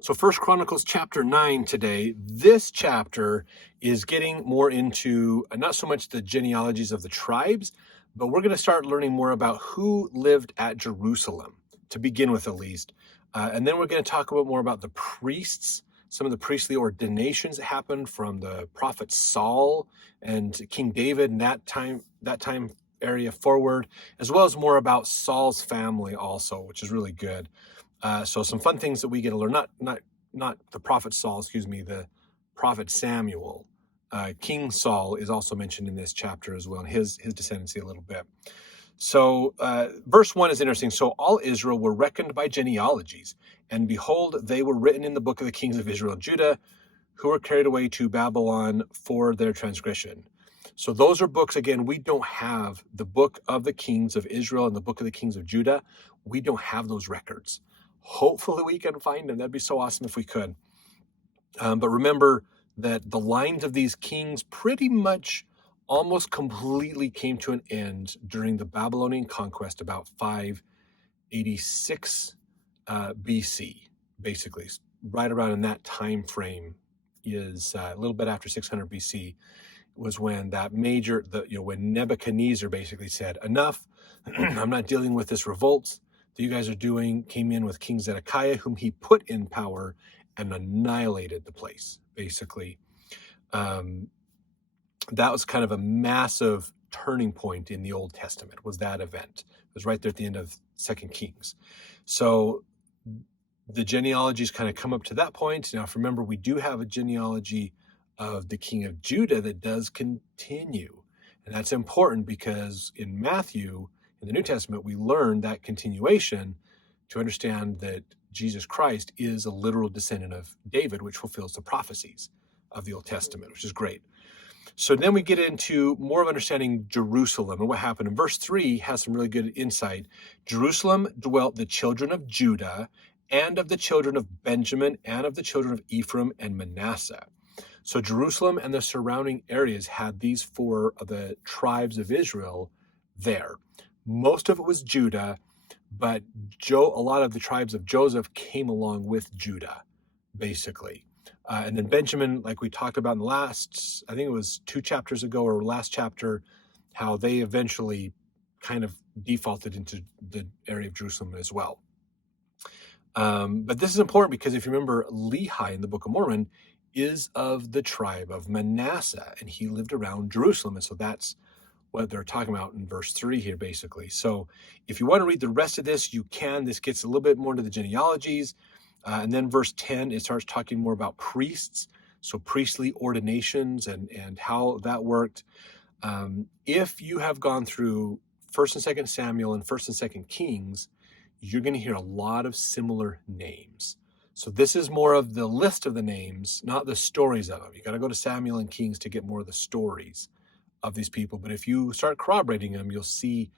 So First Chronicles chapter 9 today. This chapter is getting more into not so much the genealogies of the tribes, but we're going to start learning more about who lived at Jerusalem, to begin with at least. And then we're going to talk about more about the priests, some of the priestly ordinations that happened from the prophet Saul and King David and that time area forward, as well as more about Saul's family also, which is really good. So some fun things that we get to learn, not the prophet Saul, the prophet Samuel. King Saul is also mentioned in this chapter as well, and his descendancy a little bit. So verse 1 is interesting. So all Israel were reckoned by genealogies, and behold, they were written in the book of the kings of Israel and Judah, who were carried away to Babylon for their transgression. So those are books, again, we don't have the book of the kings of Israel and the book of the kings of Judah. We don't have those records. Hopefully we can find them. That'd be so awesome if we could. But remember that the lines of these kings pretty much almost completely came to an end during the Babylonian conquest about 586 BC, basically. Right around in that time frame is a little bit after 600 BC was when that when Nebuchadnezzar basically said, enough, I'm not dealing with this revolt that you guys are doing, came in with King Zedekiah, whom he put in power and annihilated the place, basically. That was kind of a massive turning point in the Old Testament, was that event. It was right there at the end of 2 Kings. So the genealogies kind of come up to that point. Now, if remember, we do have a genealogy of the king of Judah that does continue. And that's important because in Matthew, in the New Testament, we learn that continuation to understand that Jesus Christ is a literal descendant of David, which fulfills the prophecies of the Old Testament, which is great. So then we get into more of understanding Jerusalem and what happened. And verse 3 has some really good insight. Jerusalem dwelt the children of Judah and of the children of Benjamin and of the children of Ephraim and Manasseh. So Jerusalem and the surrounding areas had these four of the tribes of Israel there. Most of it was Judah, but a lot of the tribes of Joseph came along with Judah, basically. And then Benjamin, like we talked about in the last, I think it was 2 chapters ago or last chapter, how they eventually kind of defaulted into the area of Jerusalem as well. But this is important because if you remember, Lehi in the Book of Mormon is of the tribe of Manasseh, and he lived around Jerusalem. And so that's what they're talking about in verse 3 here, basically. So if you want to read the rest of this, you can. This gets a little bit more into the genealogies. And then verse 10, it starts talking more about priests, so priestly ordinations and how that worked. If you have gone through 1st and 2nd Samuel and 1st and 2nd Kings, you're going to hear a lot of similar names. So this is more of the list of the names, not the stories of them. You got to go to Samuel and Kings to get more of the stories of these people. But if you start corroborating them, you'll see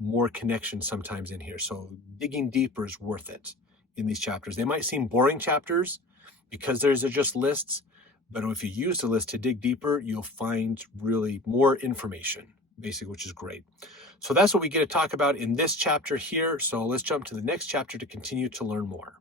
more connections sometimes in here. So digging deeper is worth it in these chapters. They might seem boring chapters because they're just lists, but if you use the list to dig deeper, you'll find really more information, basically, which is great. So that's what we get to talk about in this chapter here. So let's jump to the next chapter to continue to learn more.